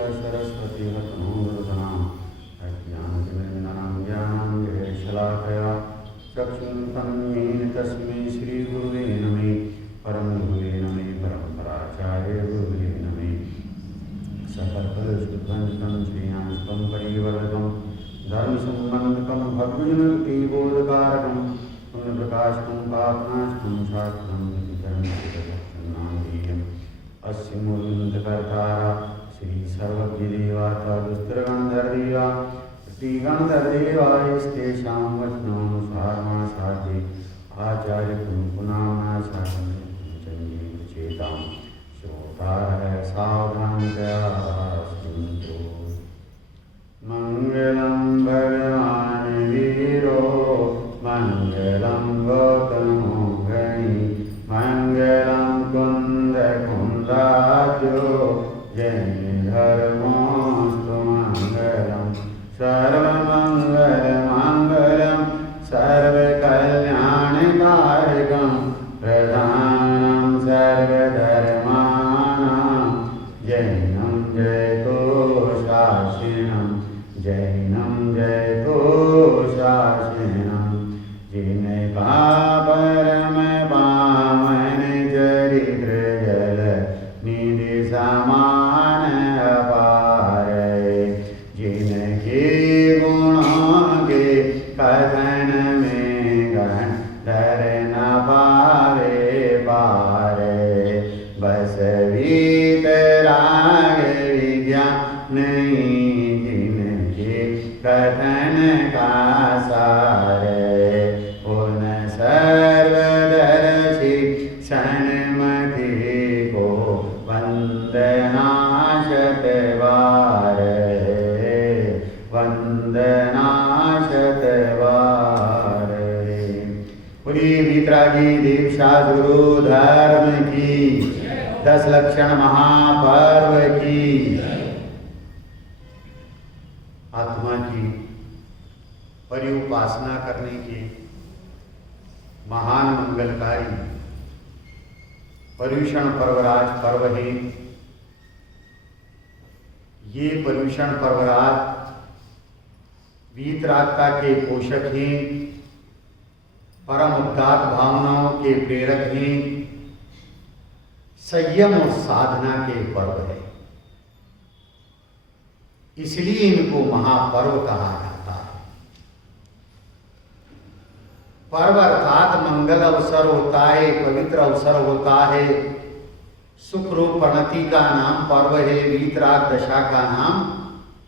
सरस्वती हतनूर्धनाम् अज्ञानतिमिरन्दनं ज्ञानाञ्जनशलाकया चक्षुरुन्मीलितं तस्मै श्रीगुरुवे नमः। परमगुरुवे नमः। परमपराचार्य गुरुवे नमः। सकलकलशुद्धं श्रेयांस्तं परिवर्तकं धर्मसम्बन्धकं भव्यजनतीबोधकारकं पुण्यप्रकाशकं पापनाशकं शास्त्रं वितरणं अस्य मूलमन्त्रकर्तारा श्री सर्वज्ञदेवाता दुस्त्रगन्धर्देवा श्रीगन्धर्देवायस्तेषां वचनानुसारमासाद्ये आचार्यपुनाम्ना चेतां श्रोतारः सावधानतया शृण्वन्तु। मङ्गलं भगवान् वीरो मङ्गलं गौतमोऽग्रणी मङ्गलं कुन्दकुन्दाद्यो जयधर्मोऽस्तु मङ्गलं सर्वमङ्गलमङ्गलं सर्वकल्याणकारकं प्रधानं सर्वधर्माणां जैनं जयतोषाशिनं जैनं जयतोषाशिनं जिनका परम पावन चरित्र जल निधि समान अपार जिनके गुणों के कथन में गंधर न पावे पार बस वीतराग विज्ञान नहीं जिनके कथन का सार उन सर्वदर्शी सन्मति को वंदना शतवार वंदना शतवार। पूरी वीतरागी दीक्षागुरु धर्म की 10 लक्षण महापर्व की आत्मा की परिउपासना करने के महान मंगलकारी पर्युषण पर्वराज पर्व है। ये पर्युषण पर्वराज वीतरागता के पोषक हैं, परम उद्दात भावनाओं के प्रेरक हैं, संयम और साधना के पर्व है। इसलिए इनको महापर्व कहा जाता है। पर्व अर्थात मंगल अवसर होता है, पवित्र अवसर होता है। सुख रूप प्रणति का नाम पर्व है, वीतराग दशा का नाम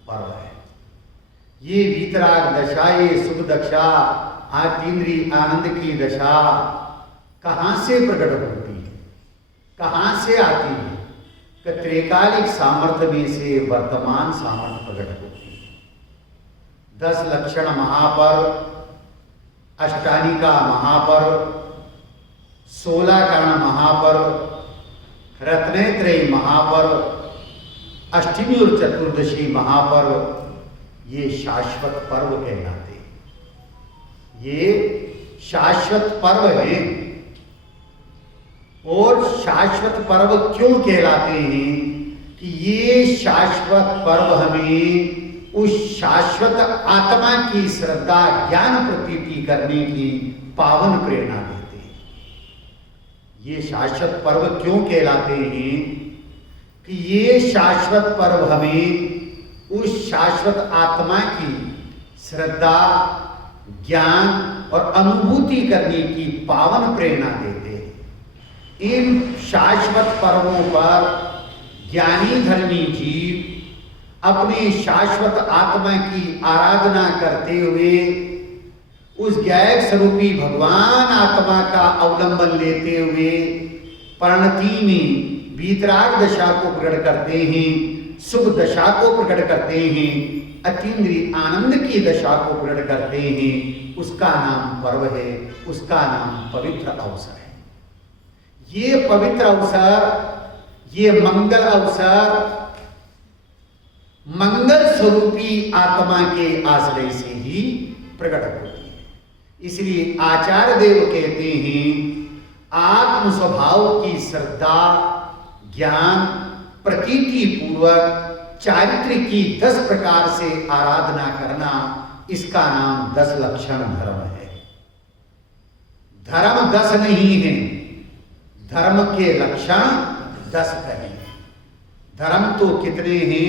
पर्व है। ये वीतराग दशा, ये सुख दशा, आतीन्द्रिय आनंद की दशा कहाँ से प्रकट होती है, कहाँ से आती है? त्रैकालिक सामर्थ्य में से वर्तमान सामर्थ्य प्रकट होती है। 10 लक्षण महापर्व, अष्टानिका महापर्व, 16 कर्ण महापर्व, रत्नत्रयी महापर्व, अष्टमी और चतुर्दशी महापर्व, ये शाश्वत पर्व कहलाते हैं। ये शाश्वत पर्व है। और शाश्वत पर्व क्यों कहलाते हैं? कि ये शाश्वत पर्व हमें उस शाश्वत आत्मा की श्रद्धा ज्ञान प्रतीति करने की पावन प्रेरणा देते हैं। ये शाश्वत पर्व क्यों कहलाते हैं? कि ये शाश्वत पर्व हमें उस शाश्वत आत्मा की श्रद्धा ज्ञान और अनुभूति करने की पावन प्रेरणा देते हैं। इन शाश्वत पर्वों पर ज्ञानी धर्मी जीव अपने शाश्वत आत्मा की आराधना करते हुए उस ज्ञायक स्वरूपी भगवान आत्मा का अवलंबन लेते हुए परिणति में वीतराग दशा को प्रकट करते हैं, सुख दशा को प्रकट करते हैं, अतीन्द्रिय आनंद की दशा को प्रकट करते हैं। उसका नाम पर्व है, उसका नाम पवित्र अवसर है। ये पवित्र अवसर, ये मंगल अवसर मंगल स्वरूपी आत्मा के आश्रय से ही प्रकट होती है। इसलिए आचार्य देव कहते हैं आत्म स्वभाव की श्रद्धा ज्ञान प्रतीति पूर्वक चारित्र की 10 प्रकार से आराधना करना, इसका नाम 10 लक्षण धर्म है। धर्म 10 नहीं है, धर्म के लक्षण 10 कहें। धर्म तो कितने हैं?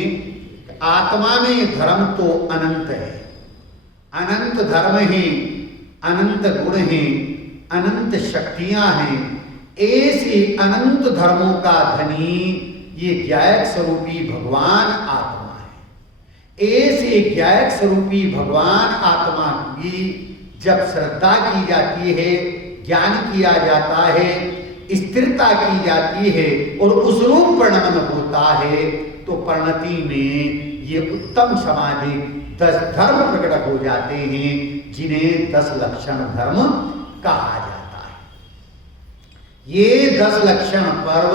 आत्मा में धर्म तो अनंत है, अनंत धर्म है, अनंत गुण हैं, अनंत शक्तियां हैं। ऐसे अनंत धर्मों का धनी ये ज्ञायक स्वरूपी भगवान आत्मा है। ऐसे ज्ञायक स्वरूपी भगवान आत्मा की जब श्रद्धा की जाती है, ज्ञान किया जाता है, स्थिरता की जाती है और उस रूप परिणमन होता है, तो परिणति में ये उत्तम समाधि 10 धर्म प्रकट हो जाते हैं, जिन्हें 10 लक्षण धर्म कहा जाता है। ये 10 लक्षण पर्व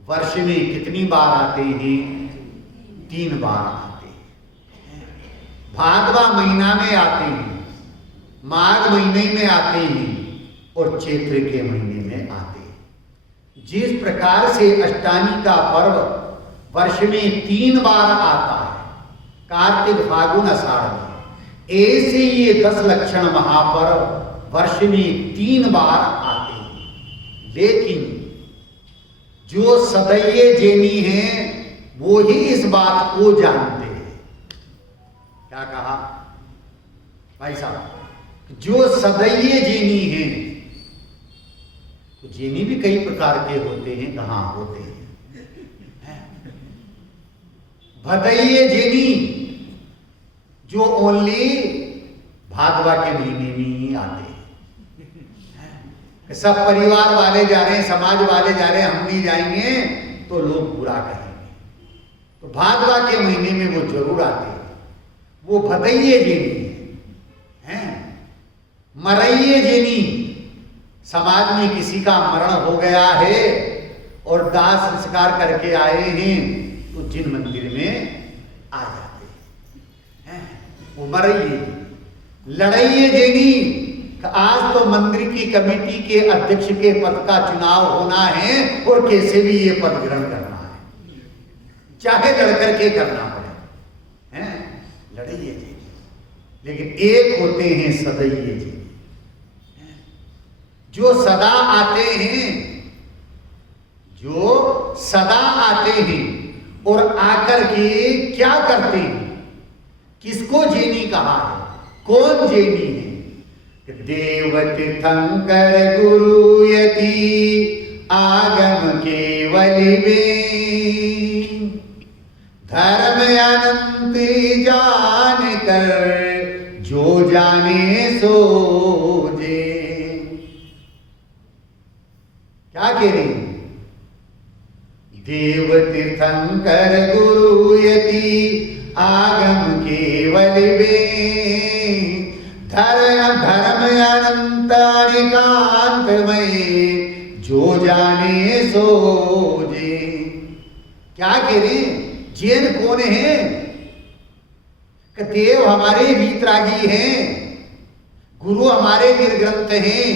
वर्ष में कितनी बार आते हैं? 3 बार आते हैं। भादवा महीना में आते हैं, माघ महीने में आते हैं और चैत्र के महीने में आते हैं। जिस प्रकार से अष्टानी का पर्व वर्ष में 3 बार आता है, कार्तिक फागुन आषाढ़ में, ऐसे ये 10 लक्षण महापर्व वर्ष में 3 बार आते हैं। लेकिन जो सदैये जैनी हैं वो ही इस बात को जानते हैं। क्या कहा भाई साहब? जो सदैये जैनी हैं, तो जैनी भी कई प्रकार के होते हैं। कहाँ होते हैं? भदैये जैनी जो ओनली भादवा के महीने में ही आते हैं। सब परिवार वाले जा रहे हैं, समाज वाले जा रहे हैं, हम नहीं जाएंगे तो लोग बुरा कहेंगे। तो भादवा के महीने में वो जरूर आते हैं। वो भदैये जैनी हैं। मरैये जैनी, समाज में किसी का मरण हो गया है और दाह संस्कार करके आए हैं, तो जिन मंदिर में आ जाते हैं, वो मरैये। लड़ैये जैनी, आज तो मंदिर की कमेटी के अध्यक्ष के पद का चुनाव होना है और कैसे भी ये पद ग्रहण करना है, चाहे लड़कर के करना पड़े, हैं? लड़ैये जैनी। लेकिन एक होते हैं सदैये जैनी, जो सदा आते हैं, जो सदा आते हैं और आकर के क्या करते हैं? किसको जैनी कहा है? कौन जैनी है? देव तीर्थंकर गुरु यति आगम केवल में, धर्म अनंत जान कर जो जाने सो जे। क्या कह रहे हैं? देव तीर्थंकर गुरु यति आगम केवल में, धर्म अनंत एकांतमय जो जाने सो जे। क्या कह रहे? जैन कौन है? देव हमारे वीतरागी हैं, गुरु हमारे निर्ग्रंथ हैं,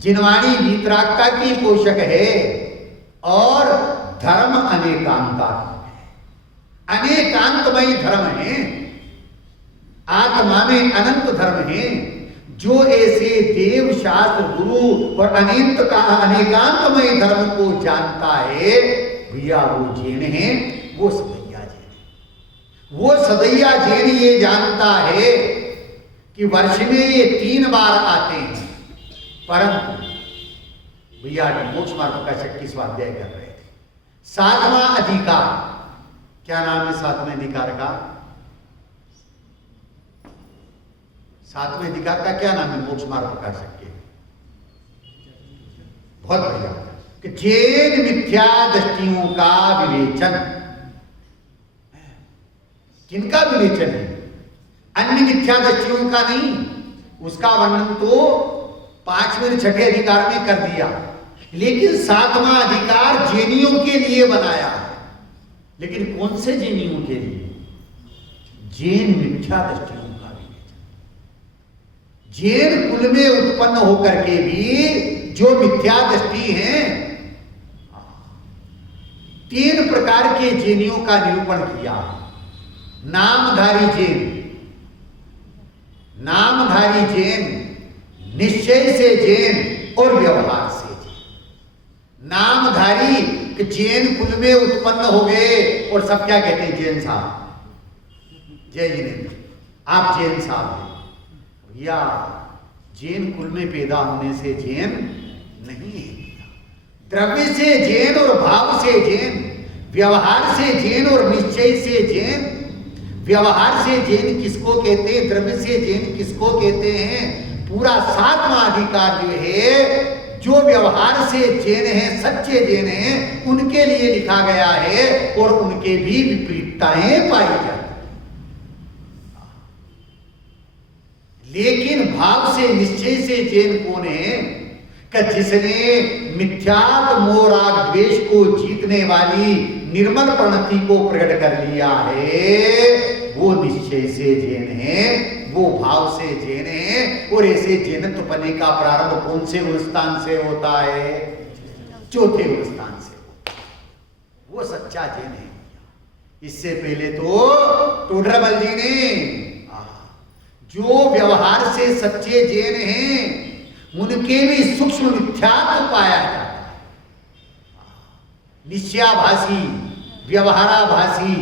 जिनवाणी वीतरागता की पोषक है, और धर्म अनेकांता है, अनेकांतमयी धर्म है। आत्मा में अनंत धर्म है। जो ऐसे देव शास्त्र गुरु और अनंत का अनेकांतमय धर्म को जानता है, भैया वो जैन है, वो सदैया जैन है। वो सदैया जैन ये जानता है कि वर्ष में ये 3 बार आते हैं, परंतु भैया मोक्ष मार्ग का 26 स्वाध्याय कर रहे थे। 7वां अधिकार, क्या नाम है 7वें अधिकार का? 7वें अधिकार का क्या नाम है? मोक्ष मार्ग प्रकाशक के। बहुत बढ़िया। कि जैन मिथ्या दृष्टियों का विवेचन। किनका विवेचन है? अन्य मिथ्या दृष्टियों का नहीं। उसका वर्णन तो 5वें और 6ठे अधिकार में कर दिया, लेकिन 7वां अधिकार जैनियों के लिए बनाया। लेकिन कौन से जैनियों के लिए? जैन मिथ्या दृष्टियों का विवेचन। जैन कुल में उत्पन्न होकर के भी जो मिथ्या दृष्टि है, तीन प्रकार के जैनियों का निरूपण किया। नामधारी जैन, नामधारी जैन, निश्चय से जैन और व्यवहार से जैन। नामधारी कि जैन कुल में उत्पन्न हो गए और सब क्या कहते हैं, जैन साहब। जय जिनेन्द्र, आप जैन साहब हैं। भैया जैन कुल में पैदा होने से जैन नहीं है। द्रव्य से जैन और भाव से जैन, व्यवहार से जैन और निश्चय से जैन। व्यवहार से जैन किसको कहते हैं, द्रव्य से जैन किसको कहते हैं? पूरा सातवां अधिकार जो है, जो व्यवहार से जैन हैं, सच्चे जैन हैं, उनके लिए लिखा गया है और उनके भी विपरीतताएं पाई जाती। लेकिन भाव से निश्चय से जैन कौन है? कि जिसने मिथ्यात्व मोह राग द्वेष को जीतने वाली निर्मल प्रणति को प्रकट कर लिया है, वो निश्चय से जैन है, वो भाव से जैन है। और ऐसे जैनत्व पने का प्रारंभ कौन से स्थान से होता है? चौथे स्थान से। वो सच्चा जैन है। इससे पहले तो टोडरमल जी ने जो व्यवहार से सच्चे जैन हैं, उनके भी सूक्ष्म मिथ्यात्व पाया जाता है। निश्चयाभासी, व्यवहाराभासी,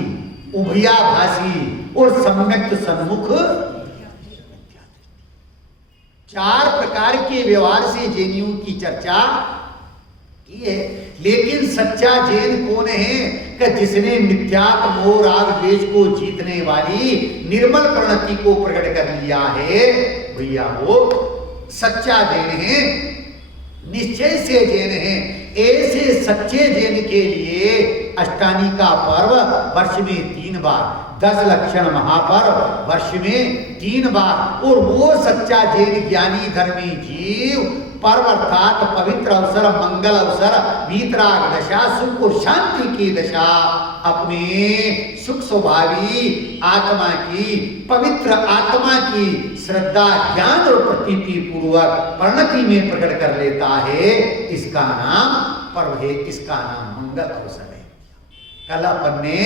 उभयाभासी और सम्यक सन्मुख। चार प्रकार के व्यवहार से जैनियों की चर्चा की है। लेकिन सच्चा जैन कौन है? कि जिसने मिथ्यात्व मोह राग द्वेष को जीतने वाली निर्मल प्रणति को प्रकट कर लिया है, भैया वो सच्चा जैन है, निश्चय से जैन है। ऐसे सच्चे जैन के लिए अष्टानी का पर्व वर्ष में 3 बार, 10 लक्षण महापर्व वर्ष में 3 बार। और वो सच्चा जैन ज्ञानी धर्मी जीव पर्व अर्थात पवित्र अवसर, मंगल अवसर, वीतराग दशा, सुख और शांति की दशा अपने सुख स्वभावी आत्मा की, पवित्र आत्मा की श्रद्धा, ज्ञान और प्रतीति पूर्वक परिणति में प्रकट कर लेता है। इसका नाम पर्व है, इसका नाम मंगल अवसर है। कल अपन ने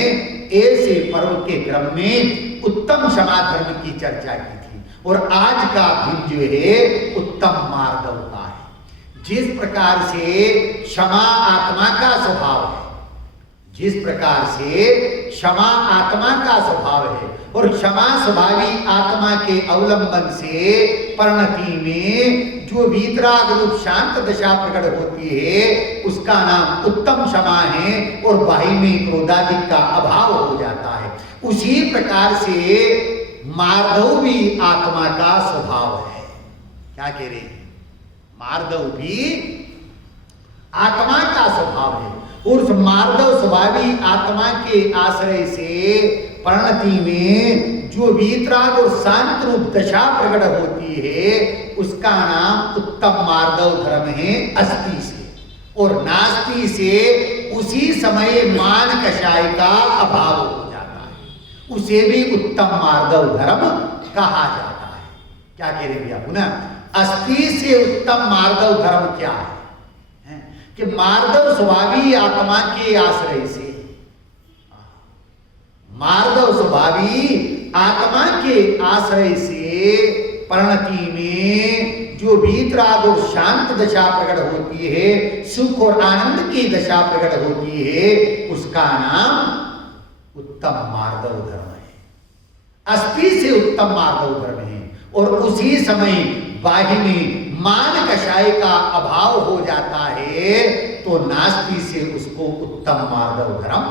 ऐसे पर्व के क्रम में उत्तम क्षमा धर्म की चर्चा की थी और आज का दिन जो है उत्तम मार्दव का है। जिस प्रकार से क्षमा आत्मा का स्वभाव है, जिस प्रकार से क्षमा आत्मा का स्वभाव है और क्षमा स्वभावी आत्मा के अवलंबन से परिणति में जो वीतराग रूप शांत दशा प्रकट होती है, उसका नाम उत्तम क्षमा है और बाह्य में क्रोधादि का अभाव हो जाता है। उसी प्रकार से मार्दव भी आत्मा का स्वभाव है। क्या कह रहे हैं? मार्दव भी आत्मा का स्वभाव है और उस मार्दव स्वभावी आत्मा के आश्रय से परिणति में जो वीतराग और शांत रूप दशा प्रकट होती है, उसका नाम उत्तम मार्दव धर्म है। अस्ति से और नास्ति से उसी समय मान कषाय का अभाव हो जाता है, उसे भी उत्तम मार्दव धर्म कहा जाता है। क्या कह रहे भैया? पुनः अस्ति से उत्तम मार्दव धर्म क्या है? कि मार्दव स्वभावी आत्मा के आश्रय से, मार्दव स्वभावी आत्मा के आश्रय से परिणति में जो वीतराग और शांत दशा प्रकट होती है, सुख और आनंद की दशा प्रकट होती है, उसका नाम उत्तम मार्दव धर्म है। अस्ति से उत्तम मार्दव धर्म है और उसी समय बाह्य में मान कषाय का अभाव हो जाता है, तो नास्ति से उसको उत्तम मार्दव धर्म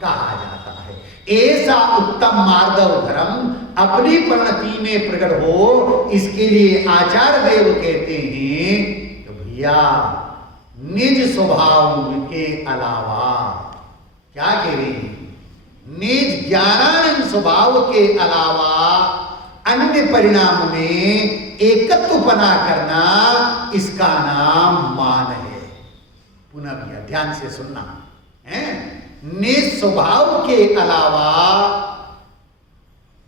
कहा जाता है। ऐसा उत्तम मार्दव धर्म अपनी परिणति में प्रकट हो, इसके लिए आचार्य देव कहते हैं कि भैया निज स्वभाव के अलावा, क्या कह रहे हैं? निज ज्ञानानंद स्वभाव के अलावा अन्य परिणाम में एकत्वपना करना, इसका नाम मान है। पुनः भैया ध्यान से सुनना है। निज स्वभाव के अलावा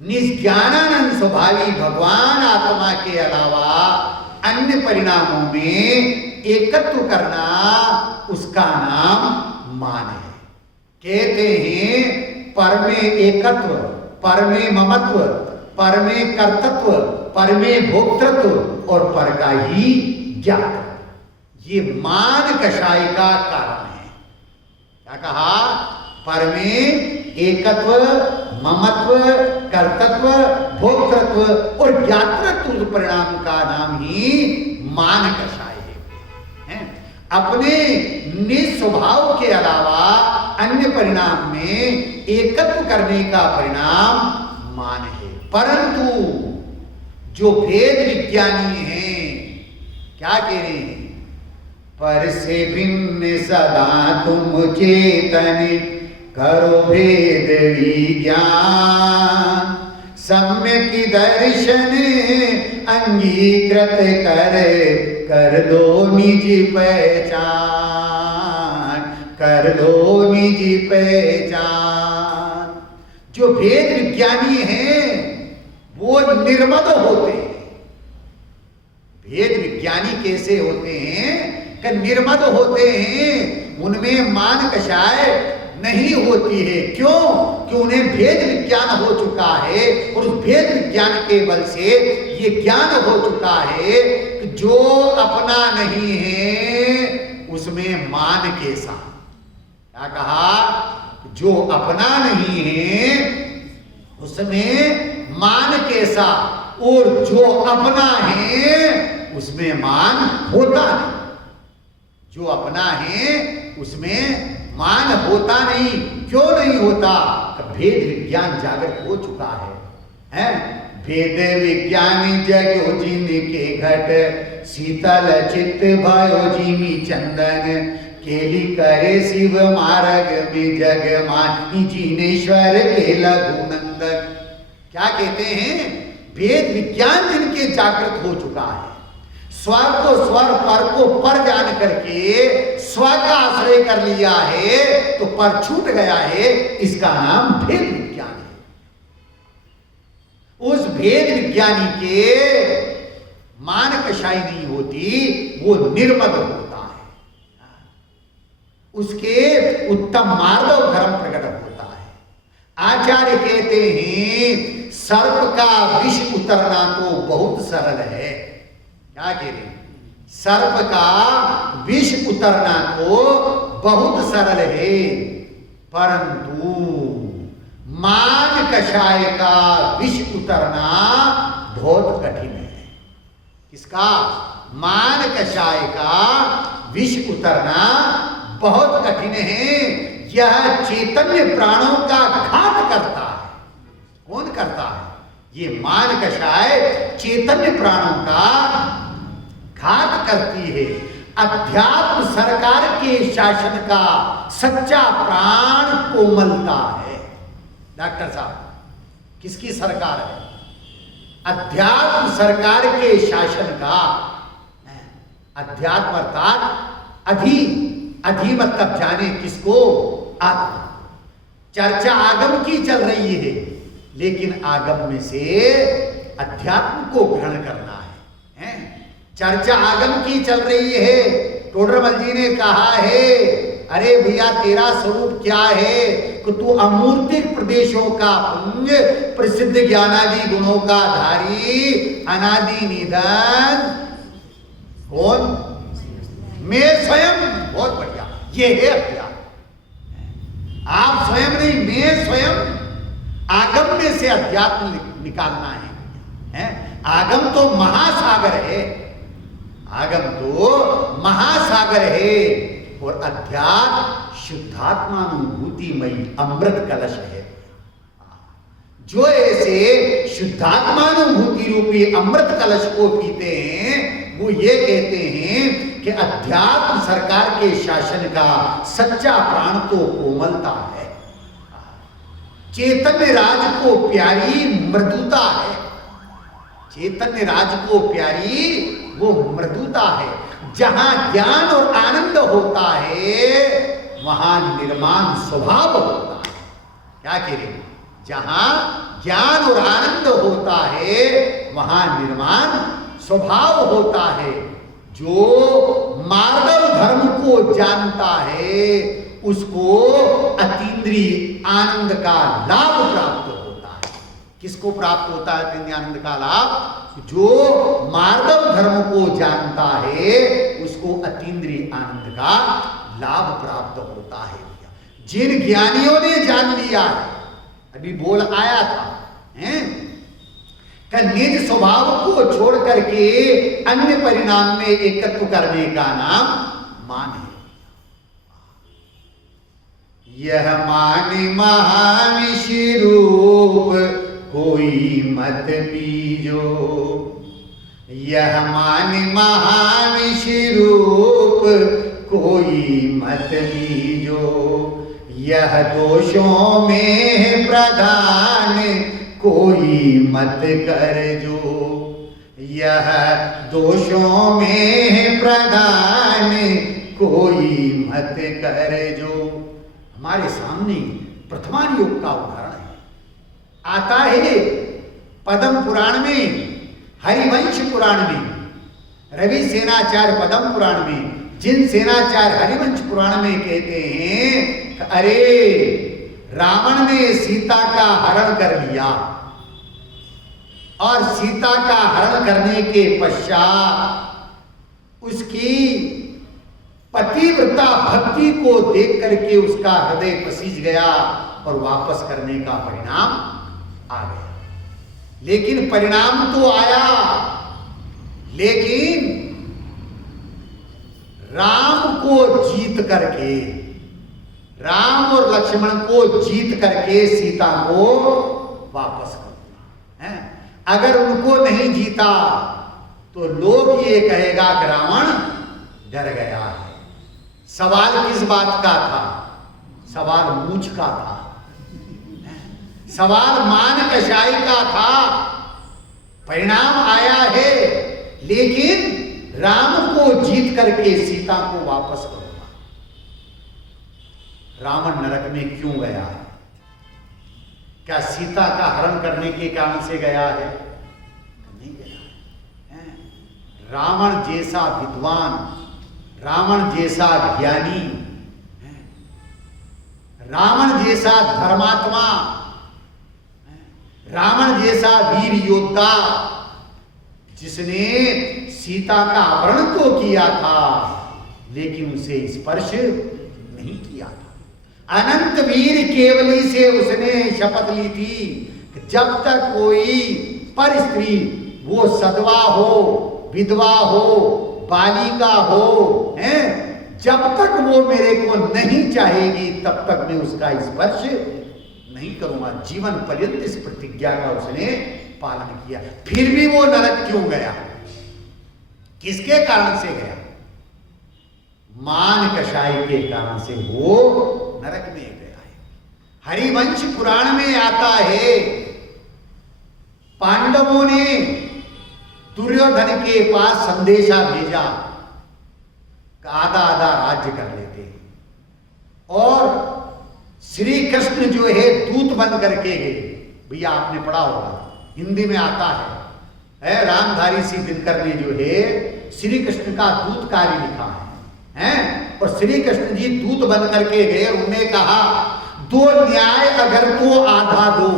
निज ज्ञानानंद स्वभावी भगवान आत्मा के अलावा अन्य परिणामों में एकत्व करना, उसका नाम मान है। कहते हैं पर में एकत्व, पर में ममत्व, पर में कर्तृत्व, पर में भोक्तृत्व और पर का ही ज्ञात। ये मान कषाय का कारण है। क्या कहा? पर में एकत्व, ममत्व, कर्तृत्व, भोक्तृत्व और ज्ञातृत्व परिणाम का नाम ही मान कषाय है। अपने निस्वभाव के अलावा अन्य परिणाम में एकत्व करने का परिणाम मान है। परंतु जो भेद विज्ञानी हैं क्या कह रहे हैं? पर से भिन्न सदा तुम चेतन करो भेद विज्ञान, सम्यक दर्शन अंगीकृत कर लो निज पहचान, कर लो निज पहचान। जो भेद विज्ञानी हैं वो निर्मद होते हैं। भेद विज्ञानी कैसे होते हैं? कि निर्मद होते हैं, उनमें मान कषाय नहीं होती है। क्यों? कि उन्हें भेद विज्ञान हो चुका है और उस भेद विज्ञान के बल से ये ज्ञान हो चुका है कि जो अपना नहीं है उसमें मान कैसा। क्या कहा? जो अपना नहीं है उसमें मान कैसा, और जो अपना है उसमें मान होता नहीं। जो अपना है उसमें मान होता नहीं। क्यों नहीं होता? भेद विज्ञान जागृत हो चुका है। भेद विज्ञानी जगो जिनके घट, शीतल चित्त भयो जिमी चंदन, केली करे शिव मार्ग में जग मानी जिनेश्वर के लघु नंदन। क्या कहते हैं? भेद विज्ञान जिनके जागृत हो चुका है, स्वर को स्वर, पर को पर जान करके स्व का आश्रय कर लिया है तो पर छूट गया है, इसका नाम भेद विज्ञान है। उस भेद विज्ञानी के मान कषाय नहीं होती, वो निर्मद होता है। उसके उत्तम मार्ग धर्म प्रकट होता है। आचार्य कहते हैं सर्प का विष उतरना तो बहुत सरल है। क्या कह रहे? सर्प का विष उतरना तो बहुत सरल है, परंतु मान कषाय का विष उतरना बहुत कठिन है। किसका? मान कषाय का विष उतरना बहुत कठिन है। यह चैतन्य प्राणों का घात करता है। कौन करता है? ये मान कषाय चैतन्य प्राणों का घात करती है। अध्यात्म सरकार के शासन का सच्चा प्राण कोमलता है। डॉक्टर साहब, किसकी सरकार है? अध्यात्म सरकार के शासन का। अध्यात्म अर्थात अधि मतलब जाने किसको? आत्मा। चर्चा आगम की चल रही है, लेकिन आगम में से अध्यात्म को ग्रहण करना है। चर्चा आगम की चल रही है। टोडरमल जी ने कहा है, अरे भैया तेरा स्वरूप क्या है कि तू अमूर्तिक प्रदेशों का पुंज, प्रसिद्ध ज्ञानादि गुणों का धारी, अनादि निधन। कौन? मैं स्वयं। बहुत बढ़िया, ये है अध्यात्म। आप स्वयं नहीं, मैं स्वयं। आगम में से अध्यात्म निकालना है। आगम तो महासागर है, आगम तो महासागर है, और अध्यात्म शुद्धात्मानुभूतिमयी अमृत कलश है। जो ऐसे शुद्धात्मानुभूति रूपी अमृत कलश को पीते हैं, वो ये कहते हैं कि अध्यात्म सरकार के शासन का सच्चा प्राण तो कोमलता है। चैतन्य राज को प्यारी मृदुता है। चैतन्य राज को प्यारी वो मृदुता है। जहां ज्ञान और आनंद होता है वहां निर्माण स्वभाव होता है। क्या कह रहे? जहां ज्ञान और आनंद होता है वहां निर्माण स्वभाव होता है। जो मार्ग धर्म को जानता है उसको अतीन्द्रिय आनंद का लाभ प्राप्त होता है। किसको प्राप्त होता है अतीन्द्रिय आनंद का लाभ? जो मार्दव धर्म को जानता है उसको अतीन्द्रिय आनंद का लाभ प्राप्त होता है। जिन ज्ञानियों ने जान लिया, अभी बोल आया था कि निज स्वभाव को छोड़ करके अन्य परिणाम में एकत्व करने का नाम मान है। यह मान महाविषि रूप कोई मत बीजो, यह मान महाविषि रूप कोई मत बीजो, यह दोषों में प्रधान कोई मत कर जो, यह दोषों में प्रधान कोई मत कर जो। हमारे सामने प्रथमान योग का उदाहरण है, आता है पद्म पुराण में, हरिवंश पुराण में, रवि सेनाचार्य पद्म पुराण में, जिन सेनाचार्य हरिवंश पुराण में कहते हैं अरे रावण ने सीता का हरण कर लिया और सीता का हरण करने के पश्चात उसकी पतिव्रता भक्ति को देख करके उसका हृदय पसीज गया और वापस करने का परिणाम आ गया। लेकिन परिणाम तो आया, लेकिन राम को जीत करके, राम और लक्ष्मण को जीत करके सीता को वापस कर दिया है। अगर उनको नहीं जीता तो लोग ये कहेगा कि रावण डर गया है। सवाल किस बात का था? सवाल मूछ का था, सवाल मान कषाई का था। परिणाम आया है, लेकिन राम को जीत करके सीता को वापस करूंगा। रावण नरक में क्यों गया है? क्या सीता का हरण करने के कारण से गया है? नहीं गया है। रावण जैसा विद्वान, रावण जैसा ज्ञानी, रावण जैसा धर्मात्मा, रावण जैसा वीर योद्धा, जिसने सीता का अपहरण तो किया था लेकिन उसे स्पर्श नहीं किया था। अनंत वीर केवली से उसने शपथ ली थी कि जब तक कोई पर स्त्री, वो सदवा हो, विधवा हो, बालिका हो, हैं, जब तक वो मेरे को नहीं चाहेगी तब तक मैं उसका स्पर्श नहीं करूंगा। जीवन पर्यंत इस प्रतिज्ञा का उसने पालन किया। फिर भी वो नरक क्यों गया? किसके कारण से गया? मान कषाय के कारण से वो नरक में गया है। हरिवंश पुराण में आता है, पांडवों ने दुर्योधन के पास संदेशा भेजा, आधा आधा राज्य कर लेते हैं, और श्री कृष्ण जो है दूत बन करके गए। भैया आपने पढ़ा होगा, हिंदी में आता है, रामधारी सी दिनकर ने जो है श्री कृष्ण का दूत कार्य लिखा है, और श्री कृष्ण जी दूत बन करके गए। उन्होंने कहा दो न्याय अगर तो आधा दो,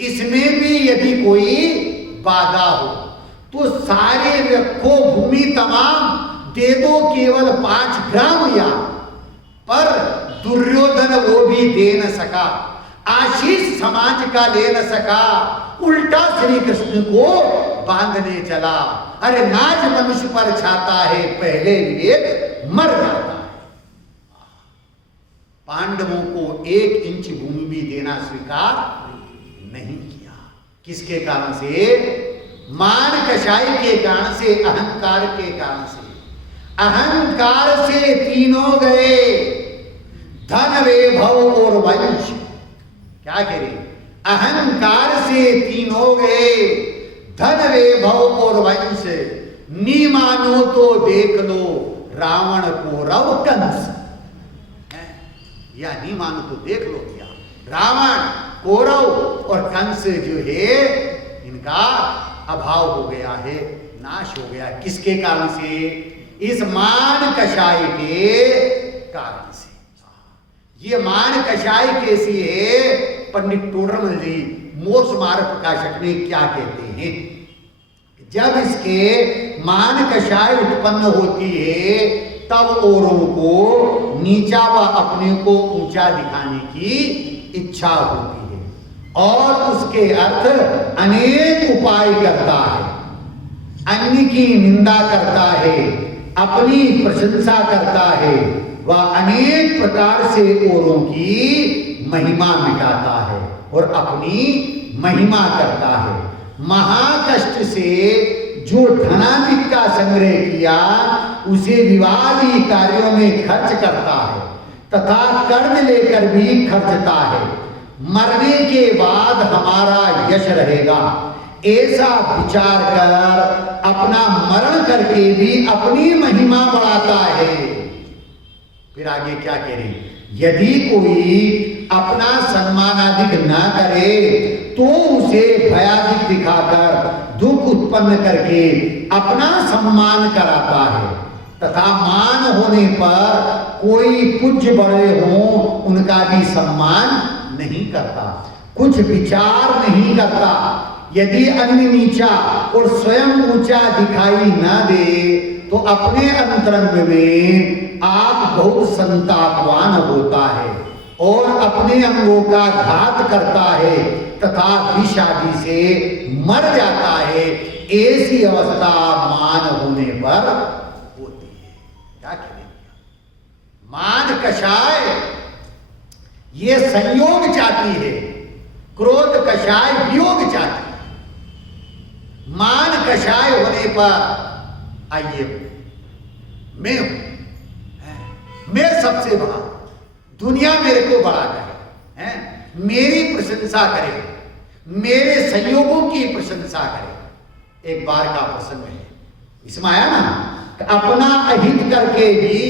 इसमें भी यदि कोई बाधा हो तो सारे रखो भूमि तमाम, दे दो केवल 5 ग्राम या। पर दुर्योधन वो भी दे न सका, आशीष समाज का ले न सका, उल्टा श्री कृष्ण को बांधने चला। अरे नाज मनुष्य पर छाता है, पहले विवेक मर जाता है। पांडवों को 1 इंच भूमि भी देना स्वीकार नहीं किया। किसके कारण से? मान कषाई के कारण से, अहंकार के कारण से। अहंकार से तीनों गए, धन वैभव और वंश। क्या कह रहे? अहंकार से तीनों गए, धन वैभव और वंश। नी मानो तो देख लो रावण कौरव कंस, या नी मानो तो देख लो क्या रावण कौरव और कंस जो है इनका अभाव हो गया है, नाश हो गया। किसके कारण से? इस मान कषाय के कारण से। ये मान कषाय कैसी है? पंडित टोडरमल जी मोक्ष मार्ग प्रकाशक में क्या कहते हैं? जब इसके मान कषाय उत्पन्न होती है तब औरों को नीचा व अपने को ऊंचा दिखाने की इच्छा होती है और उसके अर्थ अनेक उपाय करता है। अन्य की निंदा करता है, अपनी प्रशंसा करता है, वह अनेक प्रकार से औरों की महिमा मिटाता है और अपनी महिमा करता है। महाकष्ट से जो धनाधिक का संग्रह किया उसे विवादी कार्यों में खर्च करता है तथा कर्ज लेकर भी खर्चता है। मरने के बाद हमारा यश रहेगा ऐसा विचार कर अपना मरण करके भी अपनी महिमा बढ़ाता है। फिर आगे क्या कह रही? यदि कोई अपना सम्मानाधिक न करे तो उसे भयाधिक दिखाकर दुख उत्पन्न करके अपना सम्मान कराता है तथा मान होने पर कोई पूज्य बड़े हों उनका भी सम्मान नहीं करता, कुछ विचार नहीं करता। यदि अन्य नीचा और स्वयं ऊंचा दिखाई न दे तो अपने अंतरंग में आप बहुत संतापवान होता है और अपने अंगों का घात करता है तथा विष आदि से मर जाता है। ऐसी अवस्था मान होने पर होती है। क्या करें? मान कषाय ये संयोग चाहती है, क्रोध कषाय वियोग चाहती है। मान कषाय होने पर आइए मैं हूं, मैं सबसे बड़ा, दुनिया मेरे को बड़ा करे, मेरी प्रशंसा करे, मेरे संयोगों की प्रशंसा करे। एक बार का प्रसंग है, इसमें आया ना, अपना अहित करके भी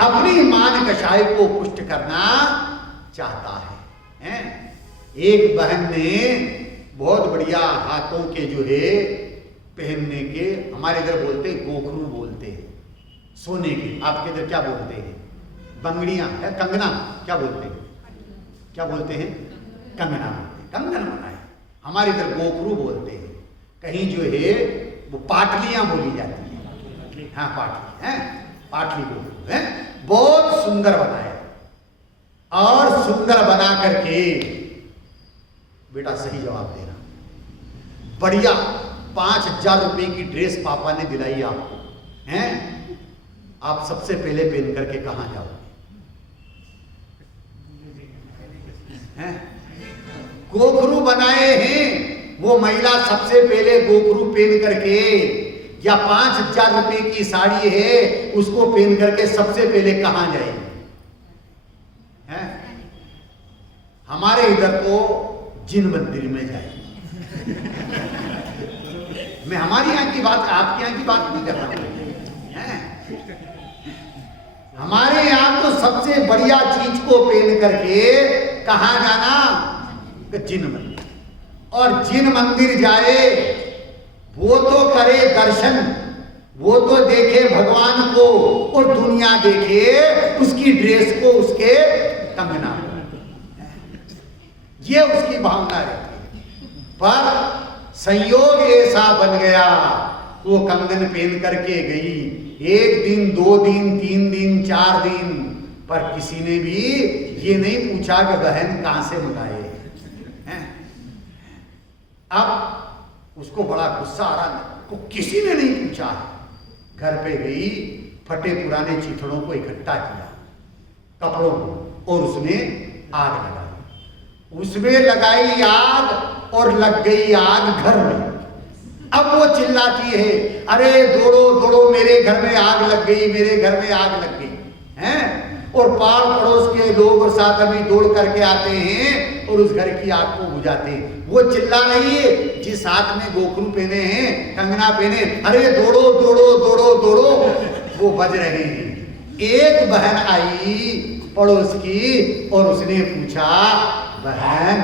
अपनी मान कषाय को पुष्ट करना चाहता है। एक बहन ने बहुत बढ़िया हाथों के जो है पहनने के, हमारे इधर बोलते हैं गोखरू बोलते हैं, सोने के, आपके इधर क्या बोलते हैं? बंगड़ियां है, कंगना क्या बोलते हैं? क्या बोलते हैं? कंगना बोलते हैं। कंगन बनाए, हमारे इधर गोखरू बोलते हैं। कहीं जो है वो पाटलियां बोली जाती है। हाँ पाटली है, पाटली गोखरू है। बहुत सुंदर बनाए और सुंदर बना करके, बेटा सही जवाब देना, बढ़िया 5,000 रुपए की ड्रेस पापा ने दिलाई आपको, हैं? आप सबसे पहले पहन करके कहां जाओगे? गोखरू बनाए हैं वो महिला सबसे पहले गोखरू पहन करके, या 5,000 रुपए की साड़ी है उसको पहन करके सबसे पहले कहां जाएगी? हमारे इधर तो जिन मंदिर में जाएगी। मैं हमारी यहाँ की बात, आपके यहाँ की बात नहीं कर रहा हूं। हमारे यहाँ तो सबसे बढ़िया चीज को पहन करके कहां जाना? जिन मंदिर। और जिन मंदिर जाए वो तो करे दर्शन, वो तो देखे भगवान को और दुनिया देखे उसकी ड्रेस को, उसके कंगना को। ये उसकी भावना रहती है। पर संयोग ऐसा बन गया, वो कंगन पहन करके गई, 1 दिन 2 दिन 3 दिन 4 दिन, पर किसी ने भी ये नहीं पूछा कि बहन कहां से मंगाए हैं। अब उसको बड़ा गुस्सा आ रहा, को किसी ने नहीं पूछा। घर पे गई, फटे पुराने चिथड़ों को इकट्ठा किया, कपड़ों को, और उसमें आग लगाई। उसमें लगाई आग और लग गई आग घर में। अब वो चिल्लाती है, अरे दौड़ो दौड़ो, मेरे घर में आग लग गई, मेरे घर में आग लग गई, हैं? और पाड़ पड़ोस के लोग और साथ अभी दौड़ करके आते हैं और उस घर की आग को बुझाते हैं। वो चिल्ला रही है, जिस हाथ में गोखरू पहने हैं, कंगना पहने, अरे दौड़ो दौड़ो दौड़ो दौड़ो, वो बज रहे हैं। एक बहन आई पड़ोस की और उसने पूछा, बहन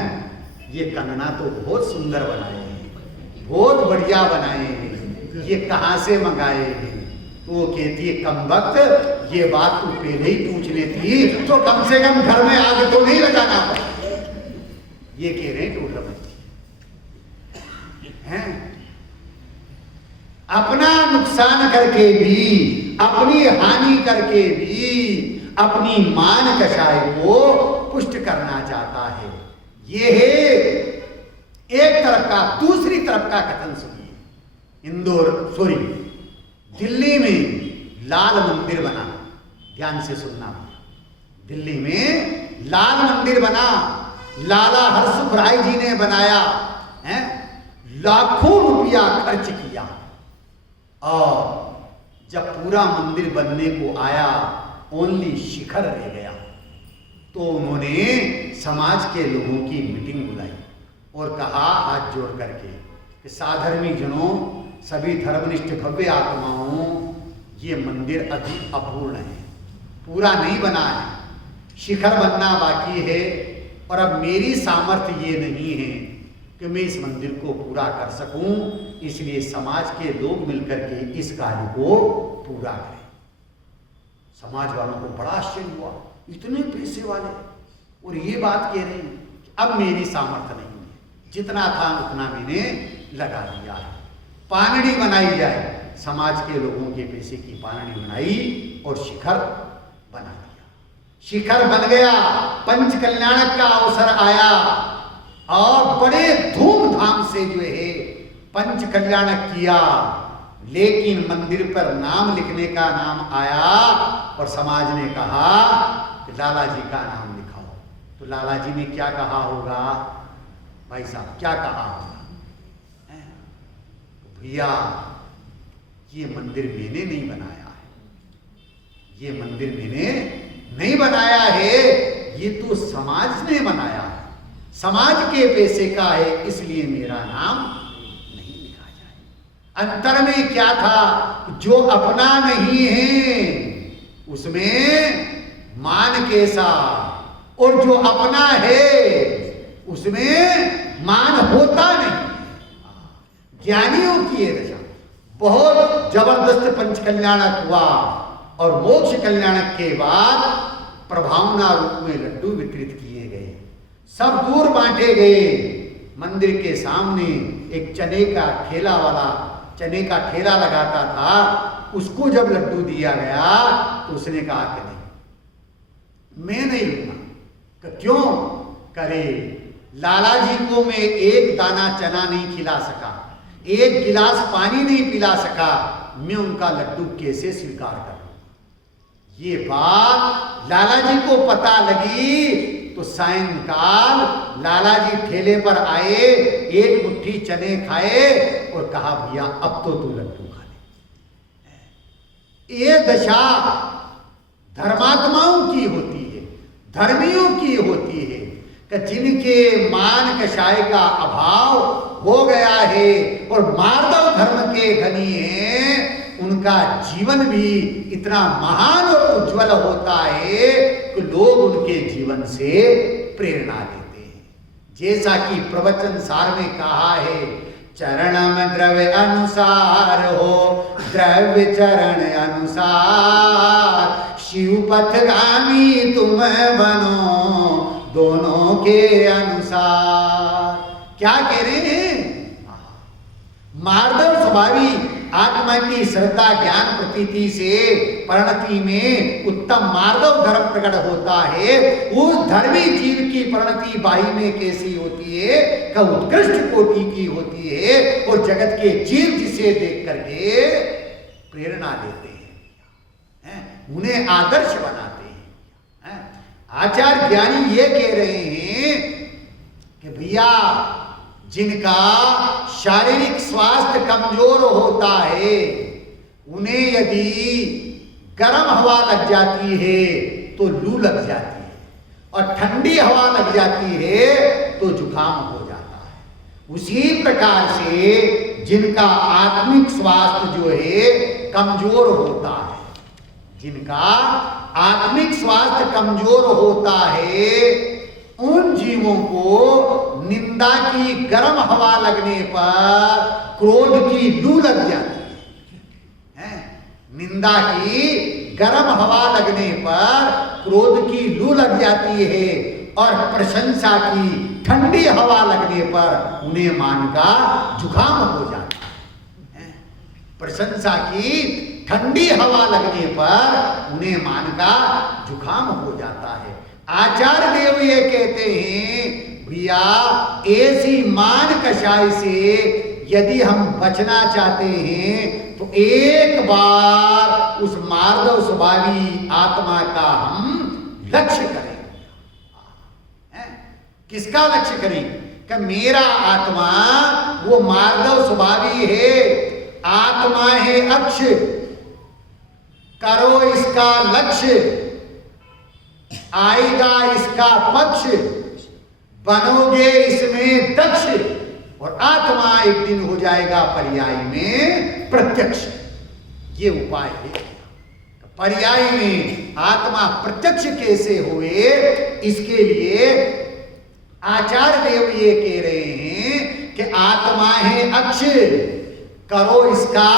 ये कंगना तो बहुत सुंदर बनाए हैं, बहुत बढ़िया बनाए हैं, ये कहां से मंगाए हैं? तो वो कहती है कम वक्त ये बात तू पहले ही पूछ लेती तो कम से कम घर में आग तो नहीं लगाना पड़ा। ये कह रहे हैं टोटल हैं, अपना नुकसान करके भी, अपनी हानि करके भी अपनी मान कषाय को पुष्ट करना चाहता है। ये है एक तरफ का। दूसरी तरफ का कथन सुनिए। दिल्ली में लाल मंदिर बना, ध्यान से सुनना। दिल्ली में लाल मंदिर बना, लाला हरसुख राय जी ने बनाया है, लाखों रुपया खर्च किया, और जब पूरा मंदिर बनने को आया ओनली शिखर रह गया। तो उन्होंने समाज के लोगों की मीटिंग बुलाई और कहा हाथ जोड़ करके कि साधर्मी जनों, सभी धर्मनिष्ठ भव्य आत्माओं, ये मंदिर अभी अपूर्ण है, पूरा नहीं बना है, शिखर बनना बाकी है, और अब मेरी सामर्थ्य ये नहीं है कि मैं इस मंदिर को पूरा कर सकूं, इसलिए समाज के लोग मिलकर के इस कार्य को पूरा करें। समाज वालों को बड़ा आश्चर्य हुआ, इतने पैसे वाले, और ये बात कह रहे हैं अब मेरी सामर्थ्य नहीं है, जितना था उतना मैंने लगा दिया है, पानड़ी बनाई जाए। समाज के लोगों के पैसे की पानड़ी बनाई और शिखर बना दिया। शिखर बन गया, पंच कल्याणक का अवसर आया और बड़े धूमधाम से जो है पंच कल्याणक किया, लेकिन मंदिर पर नाम लिखने का नाम आया और समाज ने कहा कि लाला जी का नाम लिखाओ। तो लाला जी ने क्या कहा होगा भाई साहब, क्या कहा होगा? भैया ये मंदिर मैंने नहीं बनाया है, ये मंदिर मैंने नहीं बनाया है, ये तो समाज ने बनाया है, समाज के पैसे का है, इसलिए मेरा नाम नहीं लिखा जाए। अंतर में क्या था? जो अपना नहीं है उसमें मान कैसा, और जो अपना है उसमें मान होता नहीं। ज्ञानियों की ये दशा। बहुत जबरदस्त पंच कल्याणक हुआ और मोक्ष कल्याणक के बाद प्रभावना रूप में लड्डू वितरित किए गए, सब दूर बांटे गए। मंदिर के सामने एक चने का ठेला वाला चने का ठेला लगाता था, उसको जब लड्डू दिया गया तो उसने कहा कि नहीं, मैं नहीं लूंगा। क्यों? करे लाला जी को मैं एक दाना चना नहीं खिला सका, एक गिलास पानी नहीं पिला सका, मैं उनका लड्डू कैसे स्वीकार करूं? ये बात लाला जी को पता लगी तो सायंकाल लाला जी ठेले पर आए, एक मुट्ठी चने खाए और कहा भैया अब तो तू लड्डू खा ले। ये दशा धर्मात्माओं की होती है, धर्मियों की होती है कि जिनके मान कषाय का अभाव हो गया है और मार्दव धर्म के धनी हैं, उनका जीवन भी इतना महान और उज्जवल होता है कि लोग उनके जीवन से प्रेरणा लेते हैं। जैसा कि प्रवचन सार में कहा है, चरणम द्रव्य अनुसार हो, द्रव्य चरण अनुसार, शिव पथगामी तुम बनो दोनों के अनुसार। क्या कह रहे हैं? मार्दव स्वभावी आत्मा की श्रद्धा ज्ञान प्रतीति से परिणति में उत्तम मार्दव धर्म प्रकट होता है। उस धर्मी जीव की परिणति बाही में कैसी होती है? का उत्कृष्ट कोटि की होती है और जगत के जीव जिसे देख करके प्रेरणा देते हैं, उन्हें आदर्श बनाते हैं। आचार्य ज्ञानी ये कह रहे हैं कि भैया जिनका शारीरिक स्वास्थ्य कमजोर होता है, उन्हें यदि गर्म हवा लग जाती है तो लू लग जाती है, और ठंडी हवा लग जाती है तो जुकाम हो जाता है। उसी प्रकार से जिनका आत्मिक स्वास्थ्य जो है कमजोर होता है, जिनका आत्मिक स्वास्थ्य कमजोर होता है, उन जीवों को निंदा की गर्म हवा लगने पर क्रोध की लू लग जाती है। निंदा की गर्म हवा लगने पर क्रोध की लू लग जाती है, और प्रशंसा की ठंडी हवा लगने पर उन्हें मान का जुकाम हो जाता है। प्रशंसा की ठंडी हवा लगने पर उन्हें मान का जुकाम हो जाता है। आचार्य देव ये कहते हैं भैया, ऐसी मान कषाय से यदि हम बचना चाहते हैं तो एक बार उस मार्दव स्वभावी आत्मा का हम लक्ष्य करें। किसका लक्ष्य करें? कि मेरा आत्मा वो मार्दव स्वभावी है, आत्मा है अक्ष, करो इसका लक्ष्य, आएगा इसका पक्ष, बनोगे इसमें दक्ष, और आत्मा एक दिन हो जाएगा पर्याय में प्रत्यक्ष। ये उपाय है। पर्याय में आत्मा प्रत्यक्ष कैसे हुए, इसके लिए आचार्य देव ये कह रहे हैं कि आत्मा है अक्ष, करो इसका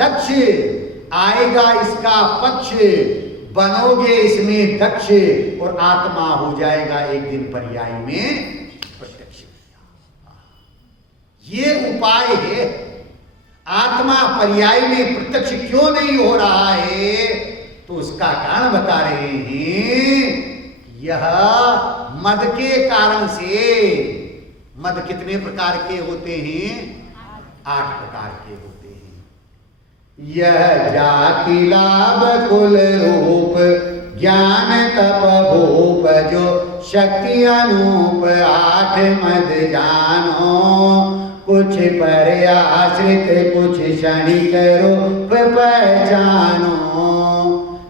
लक्ष्य, आएगा इसका पक्ष, बनोगे इसमें दक्ष, और आत्मा हो जाएगा एक दिन पर्याय में प्रत्यक्ष। ये उपाय है। आत्मा पर्याय में प्रत्यक्ष क्यों नहीं हो रहा है, तो उसका कारण बता रहे हैं। यह मद के कारण से। मद कितने प्रकार के होते हैं? 8 प्रकार के होते हैं। यह जाति लाभ कुल रूप ज्ञान तप भूप, जो शक्ति अनूप 8 मद जानो, कुछ पर आश्रित कुछ क्षणिक रूप पहचानो।